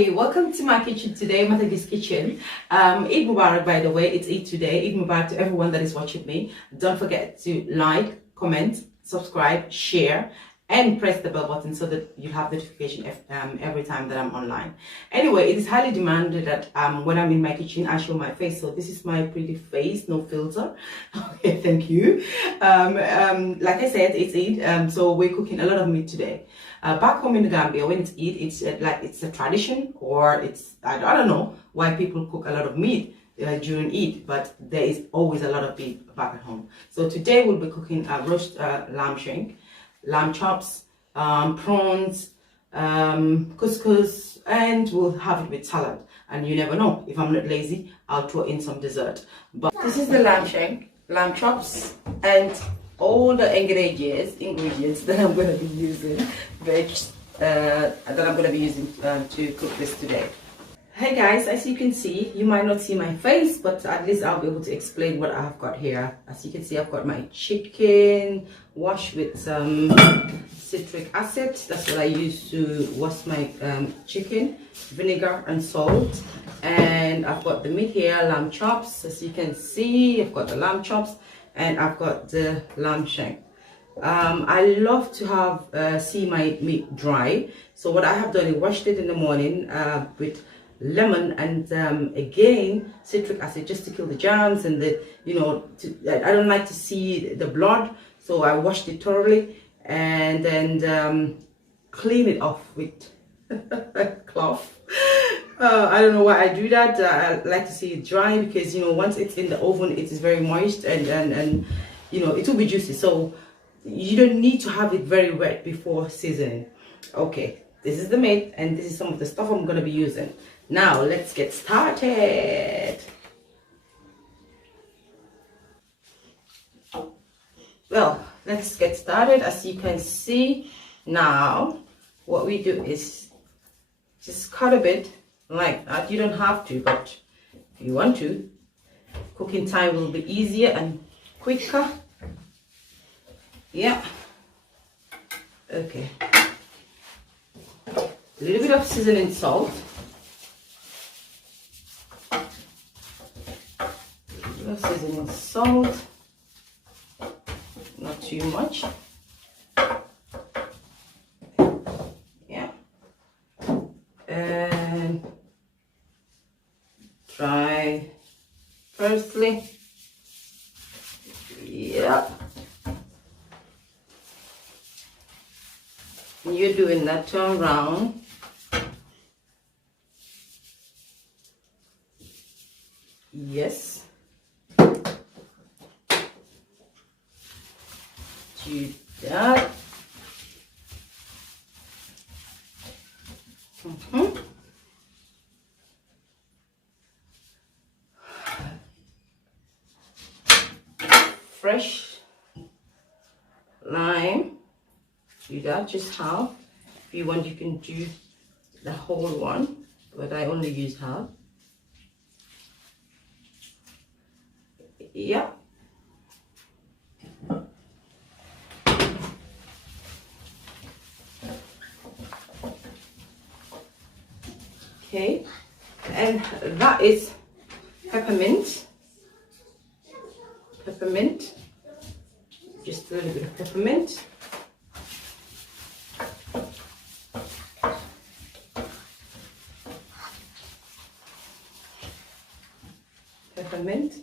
everybody, welcome to my kitchen today, Matagi's kitchen. Eid Mubarak, by the way, it's Eid today. Eid Mubarak to everyone that is watching me. Don't forget to like, comment, subscribe, share, and press the bell button so that you have notification every time that I'm online. Anyway, it is highly demanded that when I'm in my kitchen, I show my face. So this is my pretty face, no filter. Okay, thank you. Like I said, it's Eid, so we're cooking a lot of meat today. Back home in the Gambia, when it's Eid, it's like it's a tradition, or it's I don't know why people cook a lot of meat during Eid, but there is always a lot of meat back at home. So today we'll be cooking roast lamb shank, lamb chops, prawns, couscous, and we'll have it with salad. And you never know, if I'm not lazy, I'll throw in some dessert. But this is the lamb shank, lamb chops, and all the ingredients that I'm going to be using, to cook this today. Hey guys, as you can see, you might not see my face, but at least I'll be able to explain what I've got here. As you can see, I've got my chicken washed with some citric acid. That's what I use to wash my chicken, vinegar and salt. And I've got the meat here, lamb chops. As you can see, I've got the lamb chops and I've got the lamb shank. I love to have see my meat dry. So what I have done is washed it in the morning with lemon and again citric acid, just to kill the germs and the I don't like to see the blood, so I washed it thoroughly and then clean it off with cloth. I don't know why I do that. I like to see it dry because once it's in the oven it is very moist and it will be juicy, so you don't need to have it very wet before seasoning. Okay, this is the meat and this is some of the stuff I'm going to be using. Now let's get started. Well, let's get started. As you can see, now what we do is just cut a bit like that. You don't have to, but if you want to, cooking time will be easier and quicker. Yeah. Okay. A little bit of seasoning salt. Seasoning salt, not too much. Yeah, and try firstly. Yeah, you're doing that, turn around. Yes. Do that. Fresh lime. Do that just half. If you want, you can do the whole one, but I only use half. Yeah. Okay, and that is peppermint. Peppermint, just a little bit of peppermint. Peppermint.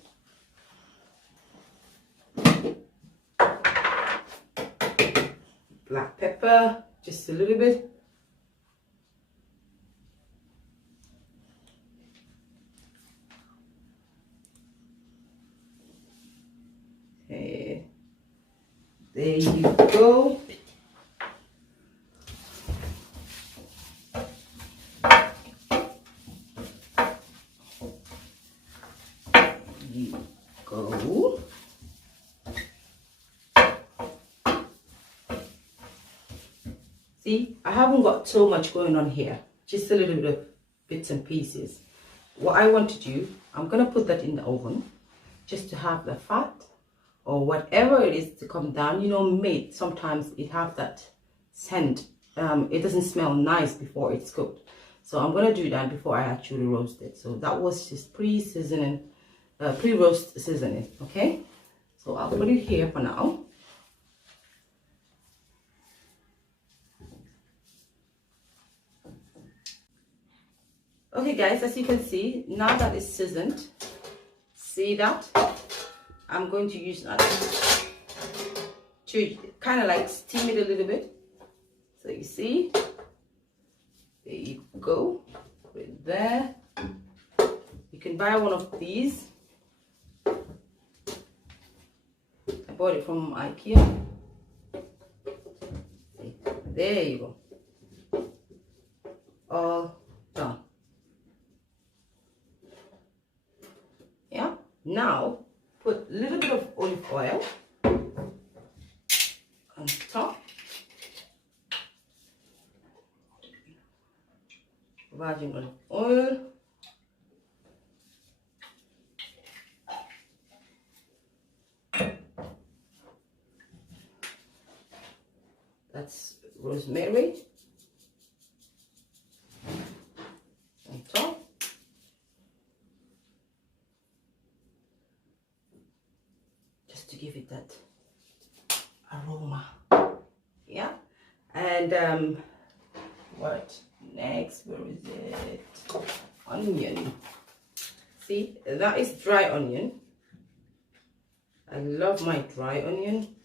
Black pepper, just a little bit. Okay, there you go. See, I haven't got so much going on here, just a little bit of bits and pieces. What I want to do, I'm going to put that in the oven just to have the fat or whatever it is to come down. Meat, sometimes it have that scent. It doesn't smell nice before it's cooked. So I'm gonna do that before I actually roast it. So that was just pre-seasoning, pre-roast seasoning. Okay, so I'll put it here for now. Okay guys, as you can see, now that it's seasoned, see that? I'm going to use that to kind of like steam it a little bit. So you see, there you go, put it there. You can buy one of these. I bought it from IKEA. There you go. All done. Yeah, now put a little bit of olive oil on top. Virgin olive oil. That's rosemary on top. Just to give it that aroma. Yeah. And what next? Where is it? Onion. See, that is dry onion. I love my dry onion.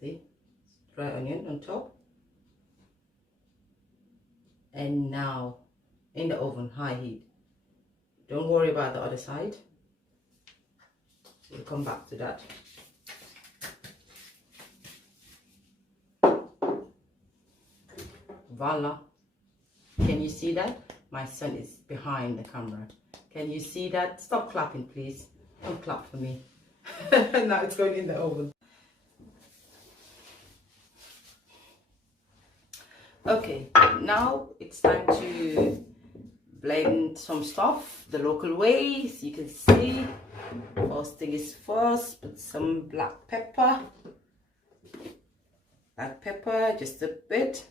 See, dry onion on top. And now in the oven, high heat. Don't worry about the other side. We'll come back to that. Voila. Can you see that? My son is behind the camera. Can you see that? Stop clapping, please. Don't clap for me. Now it's going in the oven. Okay, now it's time to blend some stuff the local way. So you can see, first thing is first, put some black pepper. Black pepper, just a bit.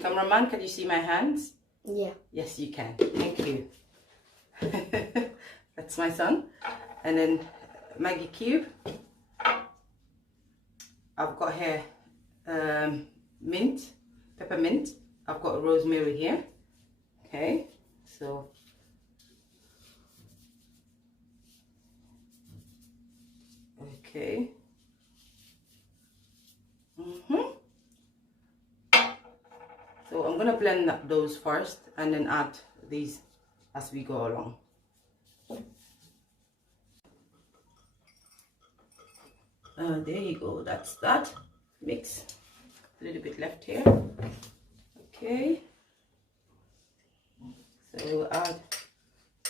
Cameraman, can you see my hands? Yeah. Yes, you can. Thank you. That's my son. And then Maggi cube. I've got here mint, peppermint. I've got rosemary here. Okay, so okay. So I'm gonna blend those first and then add these as we go along. There you go, that's that. Mix. A little bit left here. Okay. So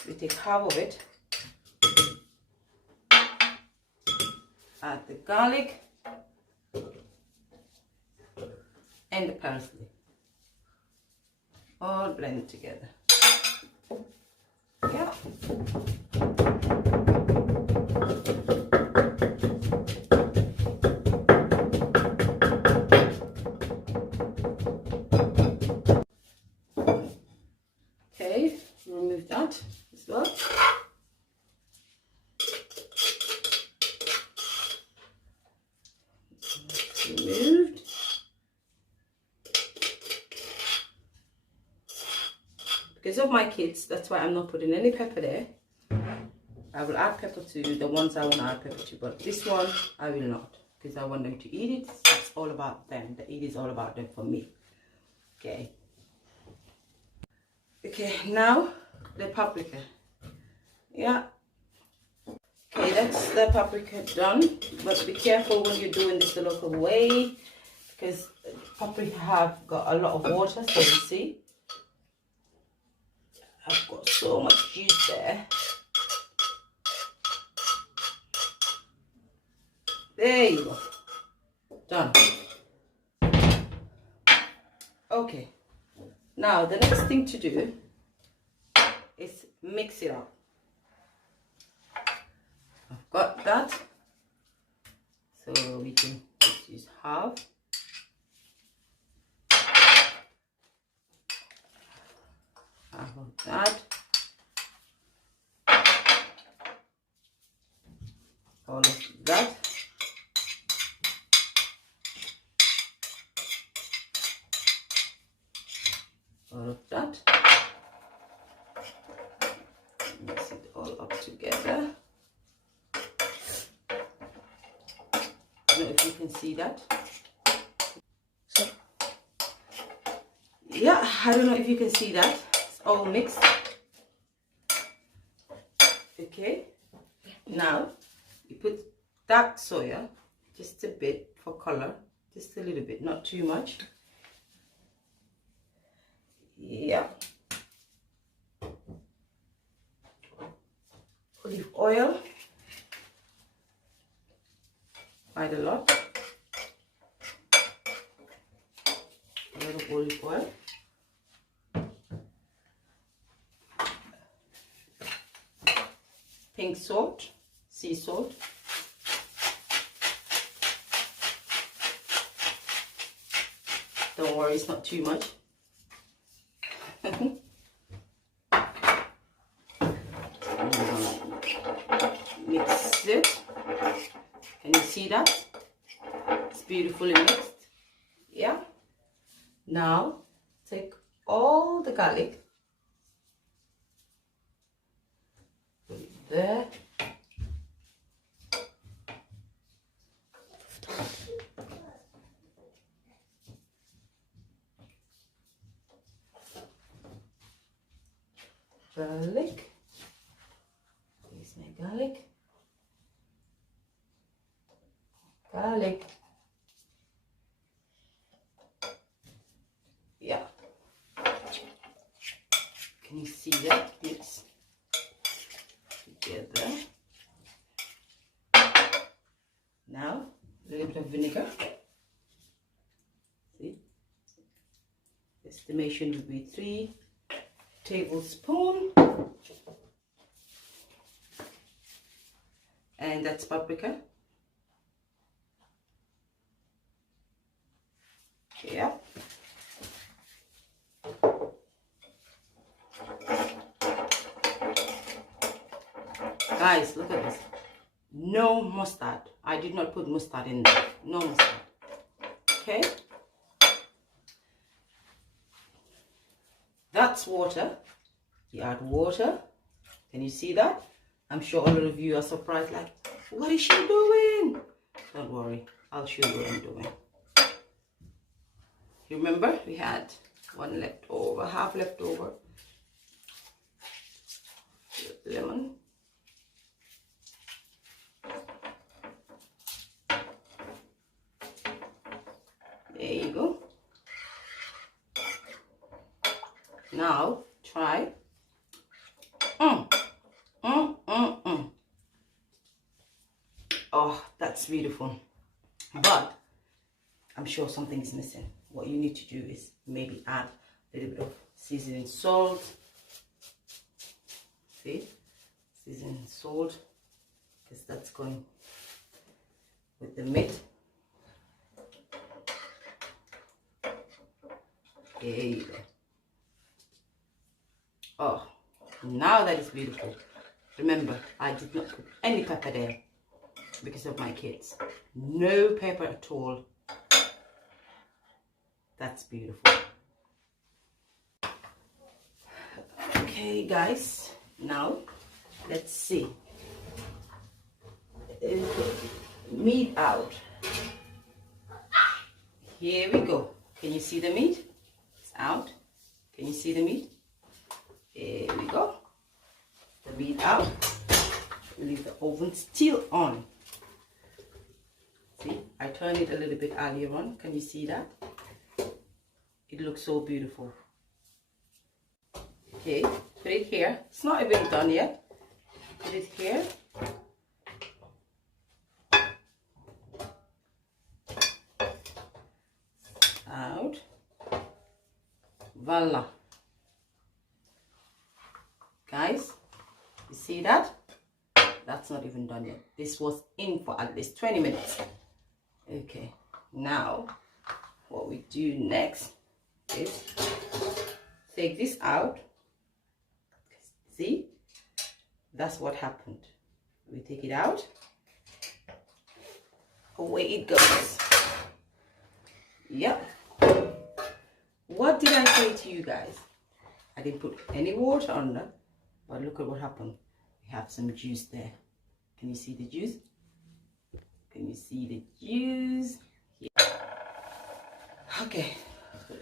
we take half of it. Add the garlic and the parsley. All blend together. Yeah. Okay, remove that as well. Removed. Because of my kids, that's why I'm not putting any pepper there. I will add pepper to the ones I want to add pepper to, but this one I will not, because I want them to eat it. It's all about them. The eat is all about them for me. Okay. Okay, now the paprika. Yeah. Okay, that's the paprika done. But be careful when you're doing this the local way, because paprika have got a lot of water, so you see. I've got so much juice there. There you go. Done. Okay. Now the next thing to do is mix it up. that. So we can just use half. Half of that. All of that. All of that. Mix it all up together. I don't know if you can see that. So, yeah, I don't know if you can see that. It's all mixed. Okay. Now, you put dark soya, just a bit for color, just a little bit, not too much. Yeah. Olive oil, quite a lot. A lot of olive oil. Pink salt, sea salt. Don't worry, it's not too much. Mix it. Can you see that? It's beautifully mixed. Yeah. Now take all the garlic, put it there. Garlic. Here's my garlic. Garlic. Yeah. Can you see that? Mix together. Now, a little bit of vinegar. See? Estimation would be 3 tablespoons. And that's paprika. Yeah. Guys, look at this. No mustard. I did not put mustard in there. No mustard. Okay. That's water. You add water. Can you see that? I'm sure a lot of you are surprised, like, what is she doing? Don't worry, I'll show you what I'm doing. You remember we had one left over, half left over. Lemon. There you go. Now try. Oh, that's beautiful. But I'm sure something is missing. What you need to do is maybe add a little bit of seasoning salt. See? Seasoning salt. Because that's going with the meat. There you go. Oh, now that is beautiful. Remember, I did not put any pepper there because of my kids. No pepper at all. That's beautiful. Okay, guys, now let's see. Meat out. Here we go. Can you see the meat? It's out. Can you see the meat? Here we go. The meat out. We leave the oven still on. See, I turned it a little bit earlier on. Can you see that? It looks so beautiful. Okay, put it here. It's not even done yet. Put it here. Out. Voila. Guys, you see that? that's not even done yet. This was in for at least 20 minutes. Okay, now what we do next is take this out. See, that's what happened. We take it out, away it goes. Yep. What did I say to you guys? I didn't put any water on that, but look at what happened. We have some juice there. Can you see the juice? Can you see the juice? Yeah. Okay,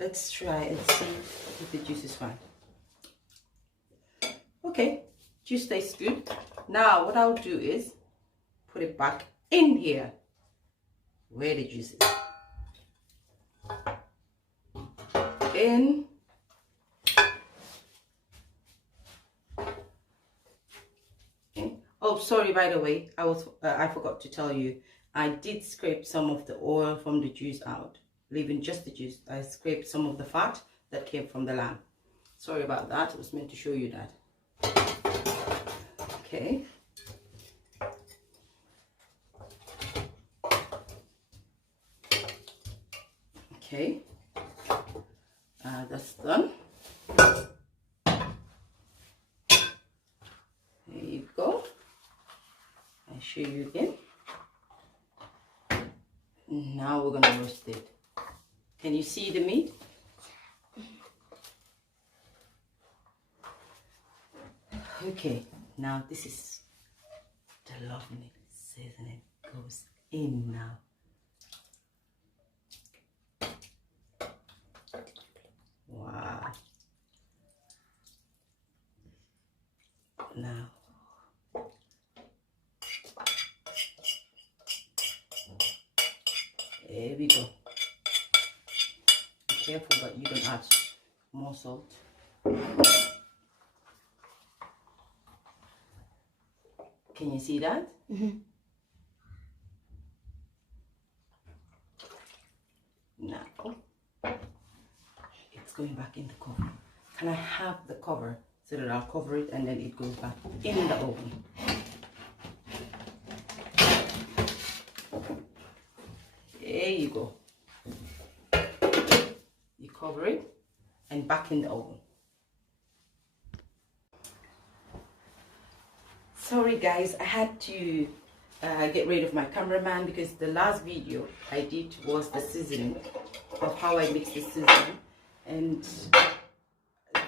let's try and see if the juice is fine. Okay, juice tastes good. Now what I'll do is put it back in here where the juice is. In. Oh, sorry, by the way, I forgot to tell you, I did scrape some of the oil from the juice out, leaving just the juice. I scraped some of the fat that came from the lamb. Sorry about that. I was meant to show you that. Okay. Okay. That's done. There you go. I'll show you again. Now we're gonna roast it. Can you see the meat? Okay, now this is the lovely seasoning goes in now. Wow. Now there we go. Be careful that you don't add more salt. Can you see that? Mm-hmm. Now it's going back in the cover. Can I have the cover so that I'll cover it and then it goes back in the oven? There you go. You cover it and back in the oven. Sorry guys, I had to get rid of my cameraman because the last video I did was the seasoning of how I mix the seasoning, and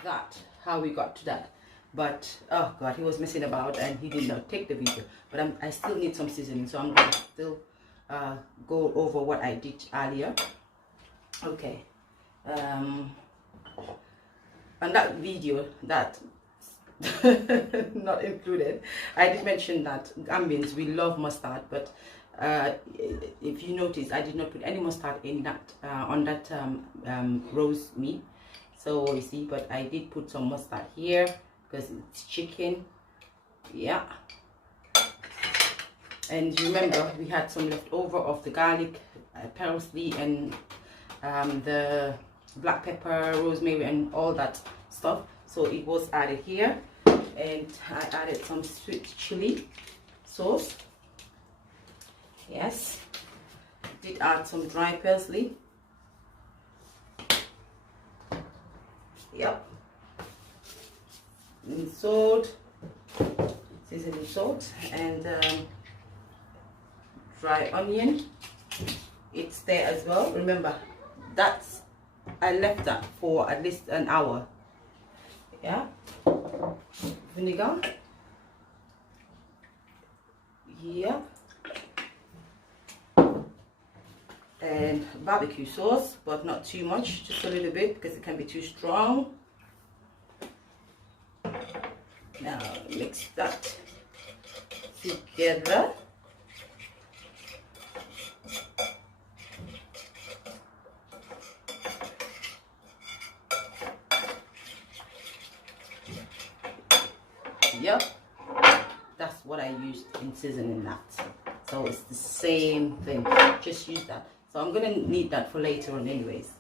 that how we got to that. But oh god, he was messing about and he did not take the video. But I still need some seasoning, so I'm going to still go over what I did earlier. Okay, and that video that not included, I did mention that Gambians, we love mustard, but if you notice, I did not put any mustard in that on that roast meat. So you see, but I did put some mustard here because it's chicken. Yeah. And remember, we had some leftover of the garlic, parsley, and the black pepper, rosemary, and all that stuff. So it was added here. And I added some sweet chili sauce. Yes. Did add some dry parsley. Yep. And salt, seasoning salt, and dry onion. It's there as well. Remember, that's I left that for at least an hour. Yeah. Vinegar. Yeah. And barbecue sauce, but not too much, just a little bit because it can be too strong. Now mix that together. Yep, that's what I used in seasoning that. So it's the same thing, just use that. So I'm gonna need that for later on anyways.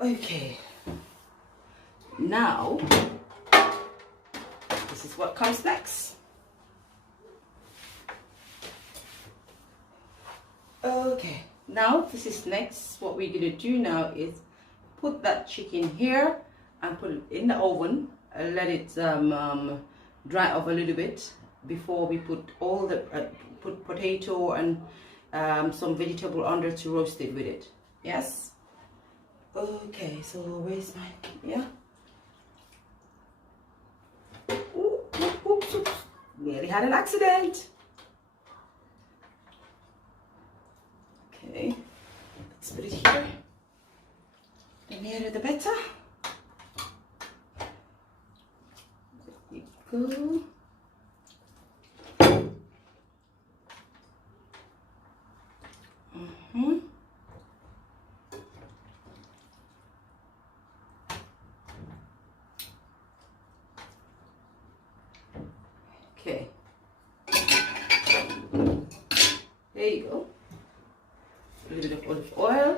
Okay, now this is what comes next. Okay, now this is next. What we're gonna do now is put that chicken here and put it in the oven and let it dry off a little bit before we put all the put potato and some vegetable under to roast it with it. Yes. Okay, so where's my, yeah. Ooh, oops. Nearly had an accident. Okay, let's put it here. The nearer the better. There you go. Okay, there you go. A little bit of olive oil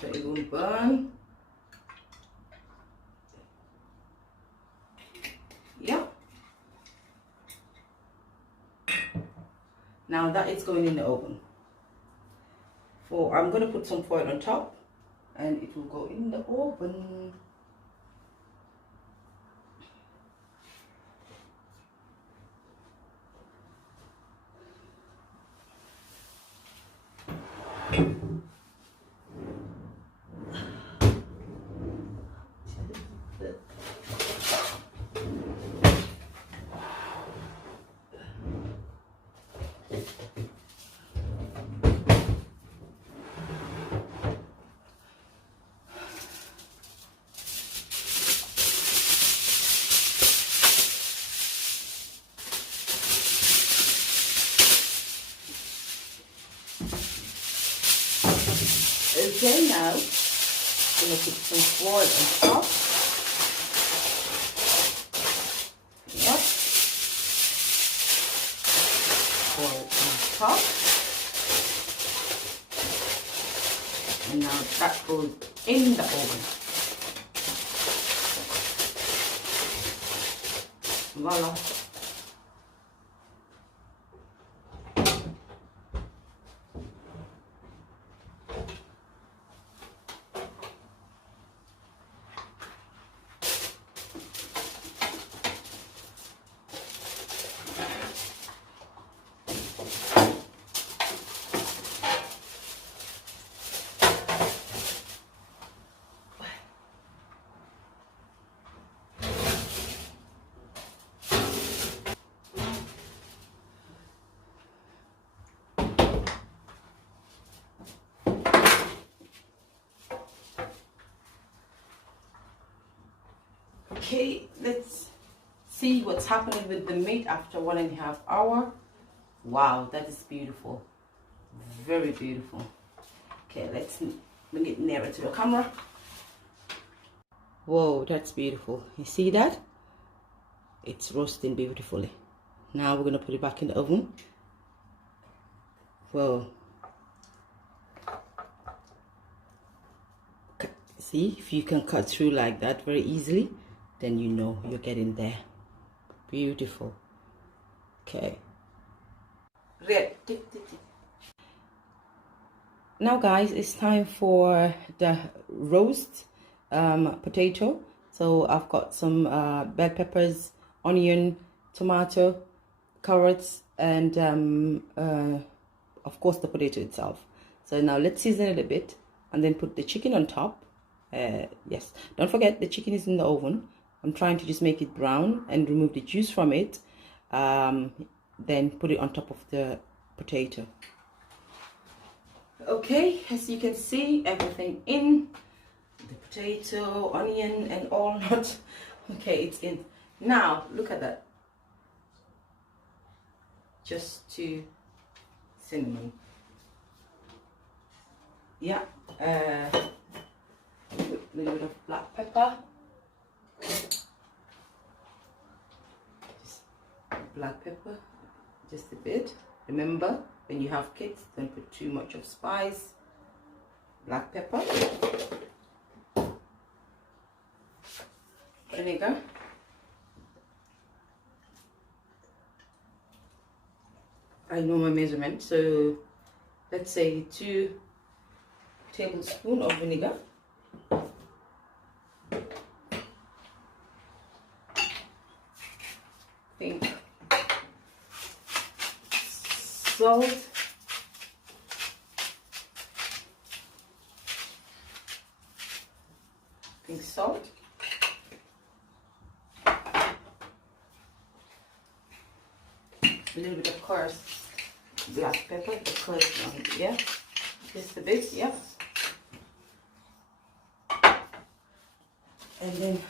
so it won't burn. Yeah. Now that is going in the oven. I'm going to put some foil on top and it will go in the oven. Okay, now I'm going to put some foil on top. Yep. Foil on top. And now that goes in the oven. Voila. Okay, let's see what's happening with the meat after 1.5 hours. Wow, that is beautiful. Very beautiful. Okay, let's bring it nearer to the camera. Whoa, that's beautiful. You see that? It's roasting beautifully. Now we're going to put it back in the oven. Whoa. See, if you can cut through like that very easily, then you know you're getting there. Beautiful. Okay. Now guys, it's time for the roast potato. So I've got some bell peppers, onion, tomato, carrots, and of course the potato itself. So now let's season it a bit and then put the chicken on top. Yes, don't forget the chicken is in the oven. I'm trying to just make it brown and remove the juice from it. Then put it on top of the potato. Okay, as you can see, everything in the potato, onion, and all not. Okay, it's in. Now look at that. Just 2 cinnamon. Yeah. A little bit of black pepper. Just black pepper, just a bit. Remember, when you have kids, don't put too much of spice. Black pepper. vinegar. I know my measurement, so let's say 2 tablespoons of vinegar. Think salt. Think salt. A little bit of coarse black pepper, yeah, just a bit, yeah. And then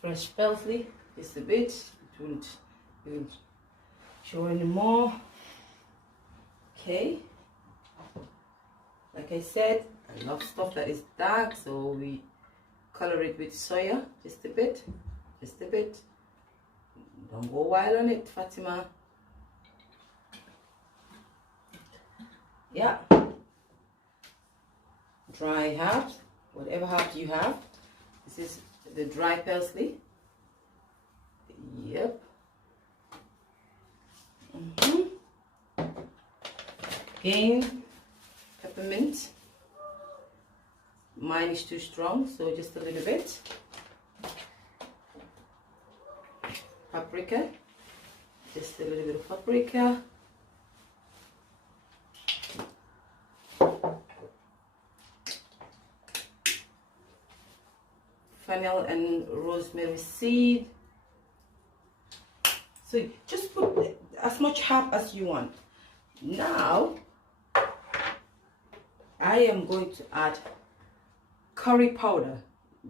fresh parsley, just a bit. It won't show anymore. Okay. Like I said, I love stuff that is dark, so we color it with soya, just a bit, just a bit. Don't go wild on it, Fatima. Yeah. Dry herbs, whatever herbs you have. This is the dry parsley. Yep. Again, peppermint. Mine is too strong, so just a little bit. Paprika, just a little bit of paprika. Fennel and rosemary seed. So just put as much herb as you want. Now I am going to add curry powder,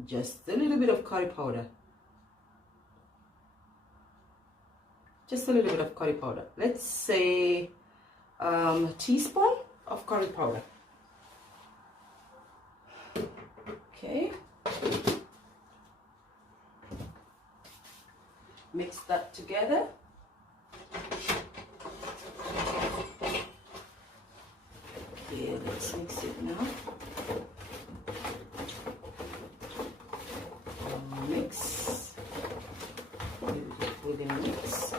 just a little bit of curry powder. Just a little bit of curry powder. Let's say a teaspoon of curry powder. Okay. Mix that together. Yeah, let's mix it now. Mix. We're gonna mix.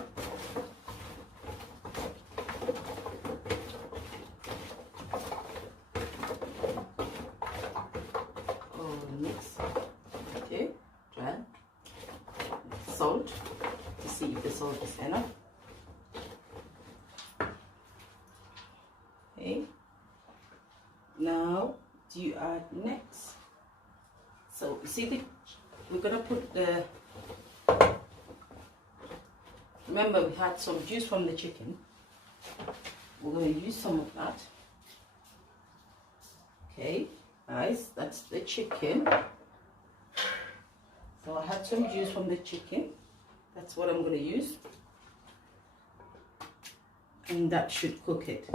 Okay, try salt to see if the salt is enough. Okay, now do you add next? So you see, we're gonna put the, remember we had some juice from the chicken. We're gonna use some of that. Okay, guys, that's the chicken. So I had some juice from the chicken. That's what I'm going to use. And that should cook it.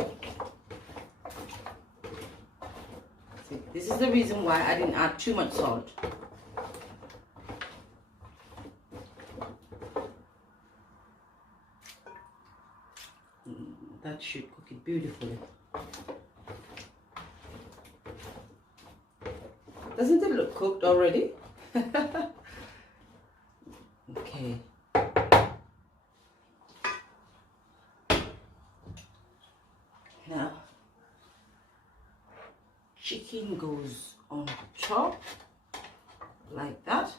See, this is the reason why I didn't add too much salt. That should cook it beautifully. Doesn't it look cooked already? Okay. Now, chicken goes on top like that.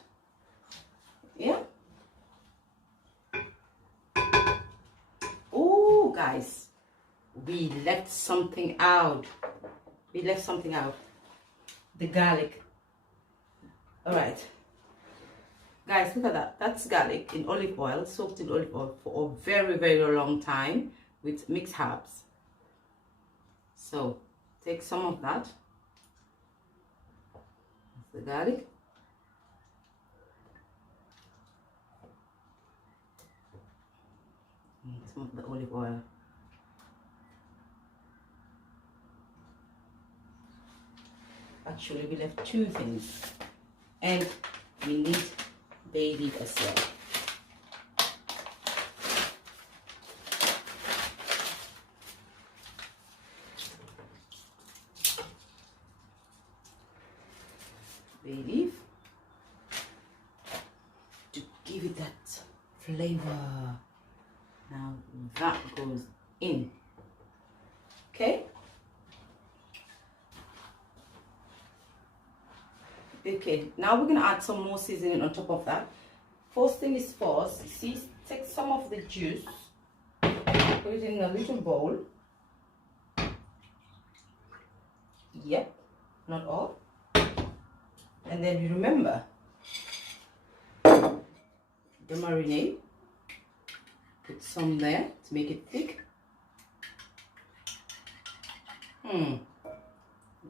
Yeah. Oh, guys, we left something out. We left something out. The garlic. All right. Guys, look at that. That's garlic in olive oil, soaked in olive oil for a very, very long time with mixed herbs. So, take some of that. That's the garlic. And some of the olive oil. Actually, we left 2 things. And we need bay leaf as well. Bay leaf. flavor. Now that goes in. Okay. Okay, now we're gonna add some more seasoning on top of that. First thing is first, see, take some of the juice, put it in a little bowl. Yep, not all. And then you remember the marinade. Put some there to make it thick.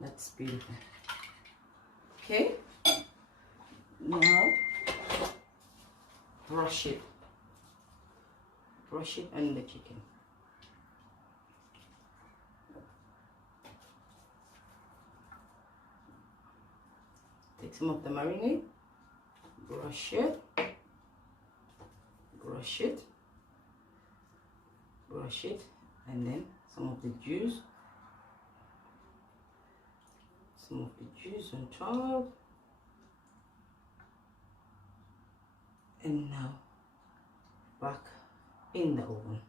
That's beautiful. Okay, now brush it on the chicken. Take some of the marinade, brush it, and then some of the juice. Some of the juice on top. And now back in the oven.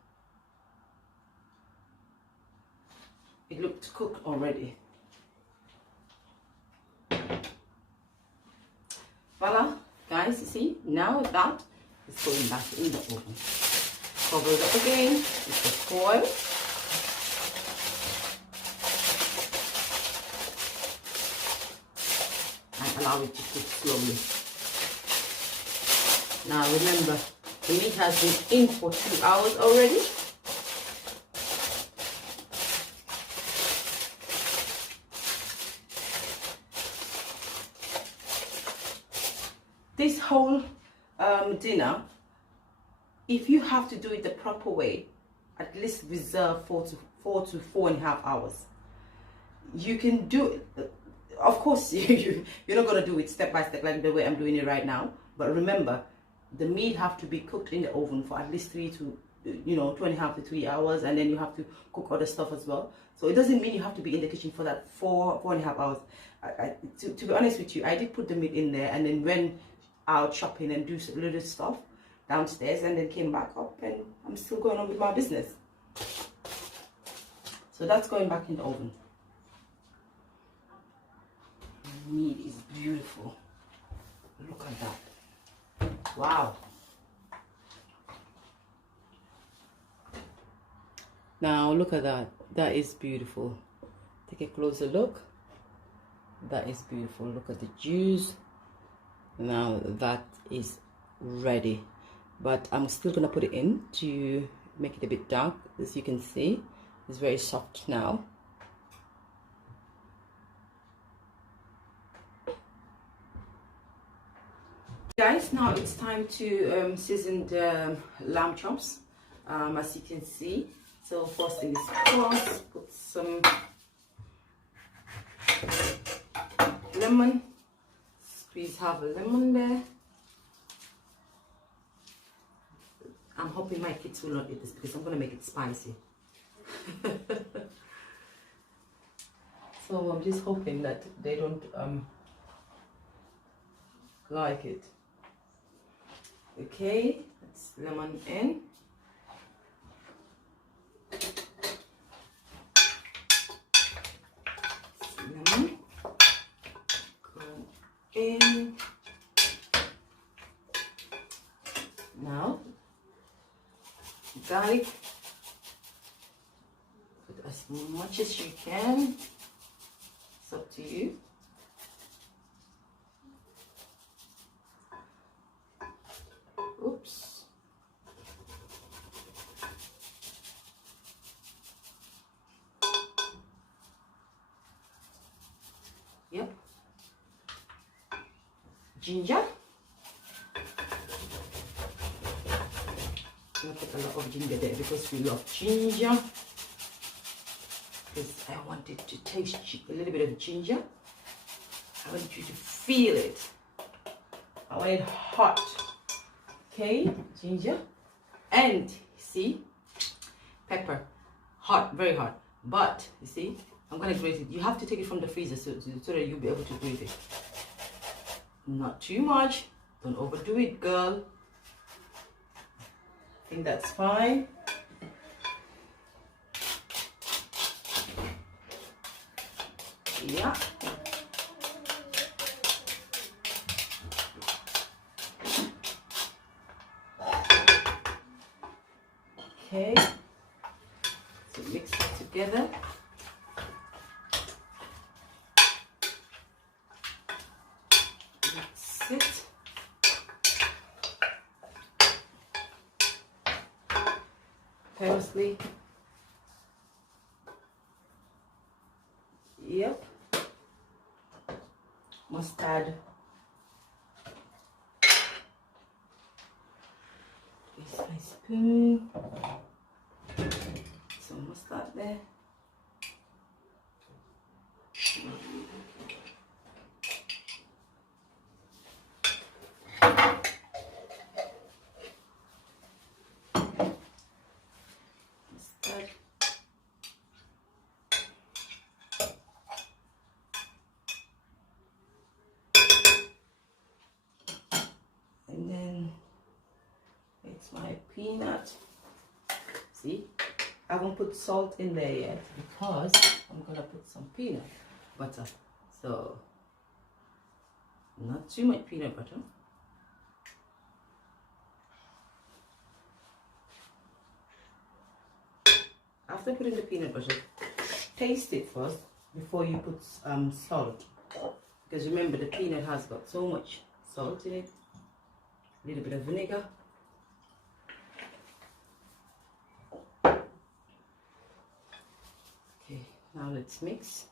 It looked cooked already. Voila, guys, you see, now that is going back in the oven. Cover it up again with the foil. And allow it to cook slowly. Now remember, the meat has been in for 2 hours already. This whole dinner, if you have to do it the proper way, at least reserve 4 to 4.5 hours. You can do it. Of course, you're not going to do it step by step like the way I'm doing it right now. But remember, the meat have to be cooked in the oven for at least 2.5 to 3 hours, and then you have to cook other stuff as well. So it doesn't mean you have to be in the kitchen for that 4.5 hours. To be honest with you, I did put the meat in there and then went out shopping and do some little stuff downstairs, and then came back up, and I'm still going on with my business. So that's going back in the oven. The meat is beautiful. Look at that. Wow. Now look at that. That is beautiful. Take a closer look. That is beautiful. Look at the juice. Now that is ready. But I'm still gonna put it in to make it a bit dark. As you can see, it's very soft now. Guys, now it's time to season the lamb chops, as you can see. So first thing is cross, put some lemon, squeeze half a lemon there. I'm hoping my kids will not eat this because I'm going to make it spicy. So I'm just hoping that they don't like it. Okay, that's lemon in. Lemon. Go in. Now, garlic. Put as much as you can. It's up to you. Oops. Yep. Ginger. I'm gonna put a lot of ginger there because we love ginger. Because I want it to taste a little bit of ginger. I want you to feel it. I want it hot. Okay, ginger, and see, pepper, hot, very hot. But you see, I'm gonna grate it. You have to take it from the freezer so that you'll be able to grate it. Not too much. Don't overdo it, girl. I think that's fine. Yeah. Okay. So mix it together. That's it. Parsley. Yep. Mustard. Here's my spoon. Some mustard there. Mustard. And then it's my peanut. See, I won't put salt in there yet because I'm gonna put some peanut butter. So not too much peanut butter. After putting the peanut butter, taste it first before you put salt, because remember the peanut has got so much salt in it. A little bit of vinegar. Okay, now let's mix.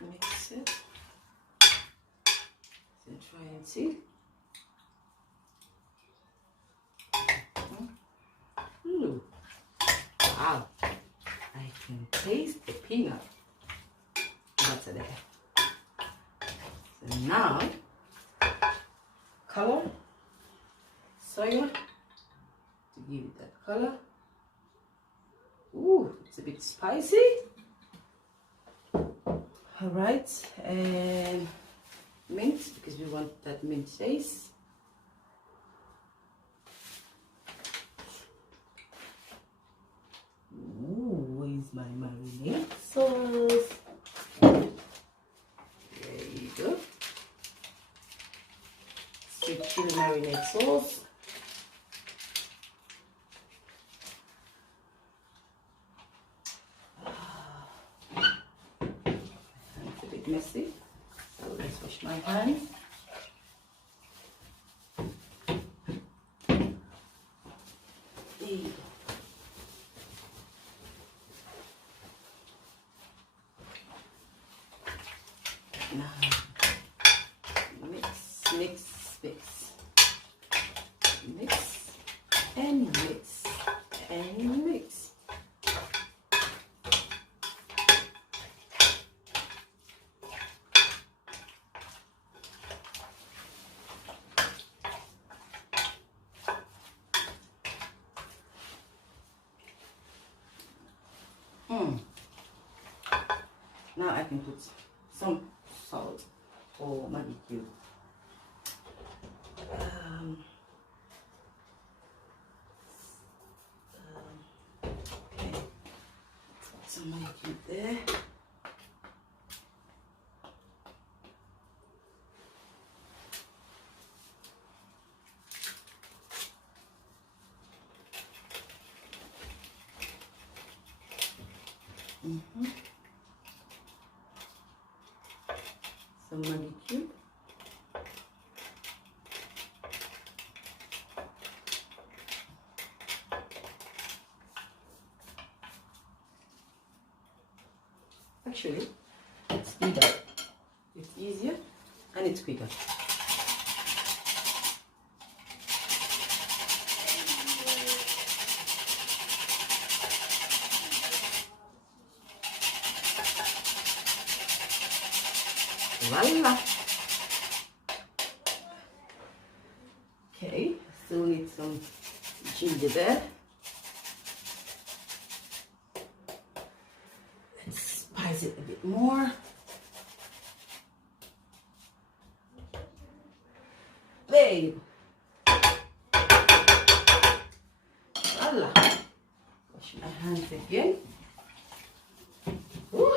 Mix it and try and see. Ooh. Wow, I can taste the peanut butter there. So now, color, soya, to give it that color. Ooh, it's a bit spicy. All right, and mint, because we want that mint taste. Ooh, where's my marinade sauce? There you go. Sweet chili marinade sauce. Messy, so let's wash my hands. There you go. Now mix, mix, mix, mix, and mix, and mix. Now I can put some salt or Maggi cube. Okay, put some Maggi cube there. Some Maggi cube. Actually, let's do that. It's easier and it's quicker. Voila. Okay, still need some ginger there. Let's spice it a bit more. There you go. Voila. Wash my hands again. Ooh.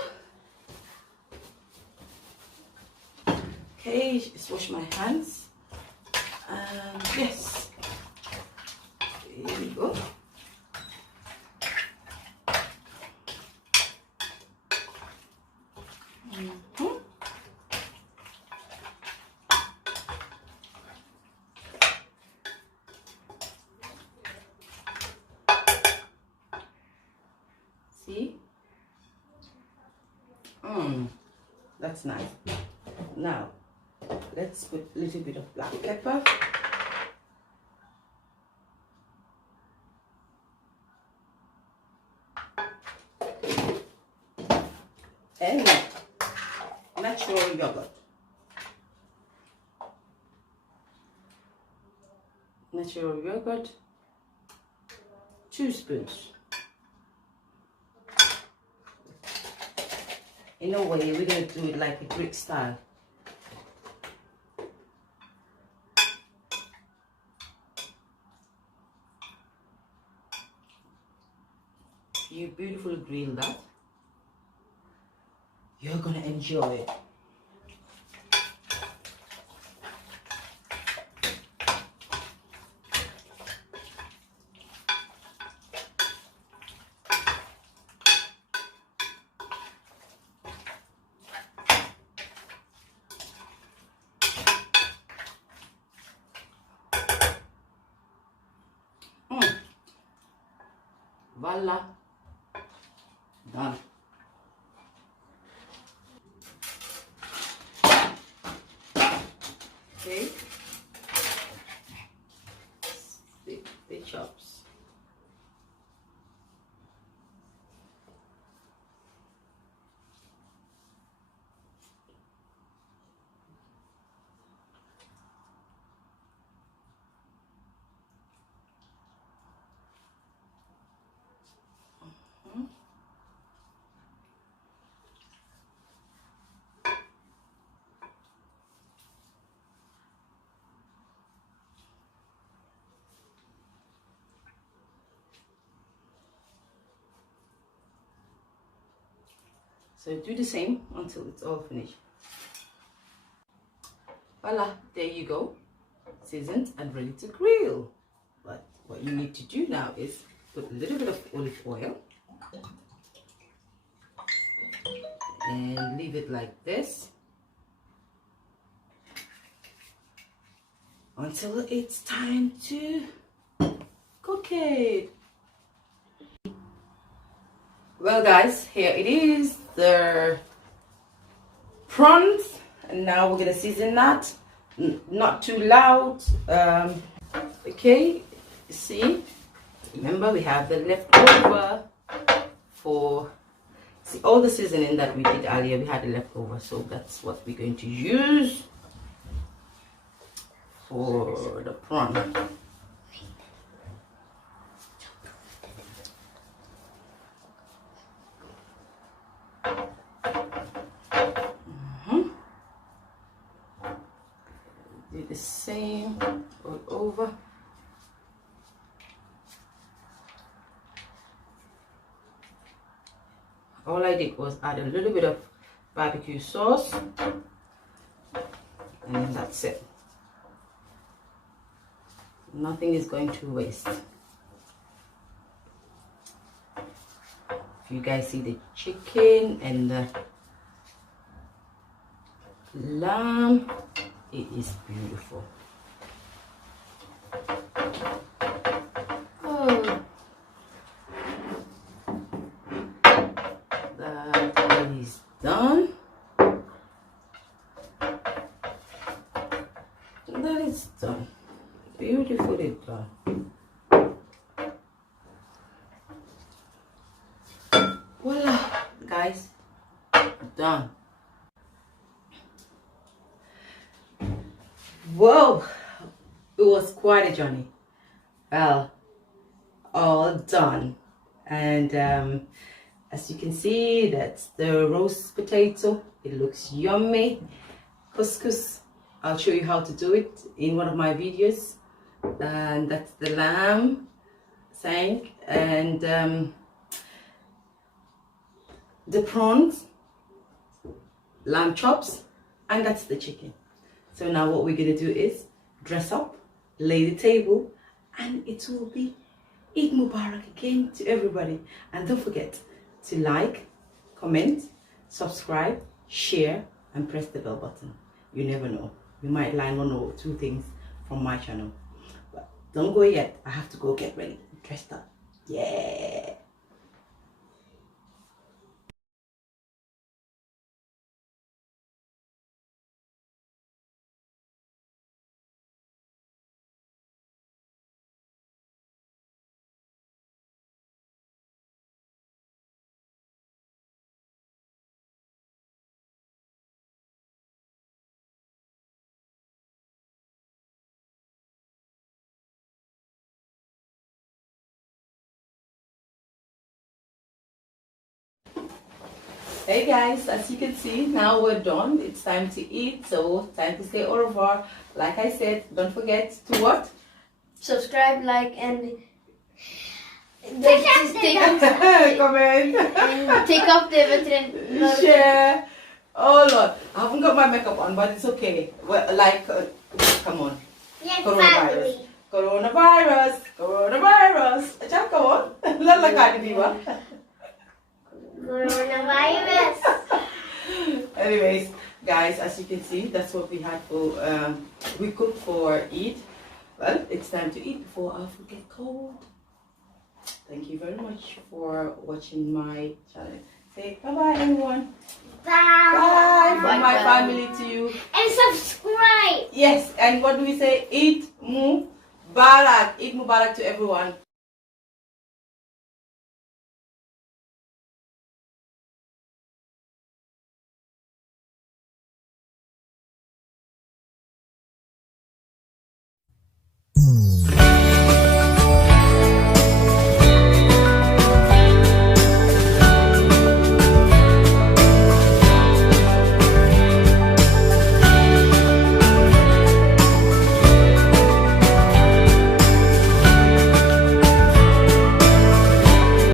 Okay, just wash my hands. And yes, here we go. See? That's nice. Now, let's put a little bit of black pepper. And natural yogurt. Natural yogurt, 2 spoons. In a way, we're going to do it like a Greek style. You beautifully grill that. You're going to enjoy it. Voila, done. Okay, the chops. So do the same until it's all finished. Voila, there you go. Seasoned and ready to grill. But what you need to do now is put a little bit of olive oil and leave it like this until it's time to cook it. Well guys, here it is, the prawns, and now we're gonna season that. Not too loud. Okay, see, remember we have the leftover for, see, all the seasoning that we did earlier, we had the leftover, so that's what we're going to use for the prawn. Do the same all over. All I did was add a little bit of barbecue sauce, and that's it. Nothing is going to waste. If you guys see the chicken and the lamb, it is beautiful. Oh, that is done. That is done. Beautifully done. Voila, guys, done. Whoa, it was quite a journey. Well, all done. And as you can see, that's the roast potato. It looks yummy. Couscous, I'll show you how to do it in one of my videos. And that's the lamb shank, and the prawns, lamb chops, and that's the chicken. So now what we're gonna do is dress up, lay the table, and it will be Eid Mubarak again to everybody. And don't forget to like, comment, subscribe, share, and press the bell button. You never know, you might learn one or two things from my channel. But don't go yet, I have to go get ready, dressed up. Yeah. Hey guys, as you can see, now we're done. It's time to eat, so time to say au revoir. Like I said, don't forget to what? Subscribe, like, and Comment. take up the button. Share. Oh Lord, I haven't got my makeup on, but it's okay. Well, like, come on. Yes, Coronavirus. Coronavirus. Coronavirus. Acha, come on. Lala ka di ba? coronavirus. Anyways, guys, as you can see, that's what we had for we cooked for Eid. Well, it's time to eat before our food get cold. Thank you very much for watching my channel. Say bye bye everyone. Bye. Bye from my family to you. And subscribe. Yes, and what do we say? Eid Mubarak. Eid Mubarak to everyone.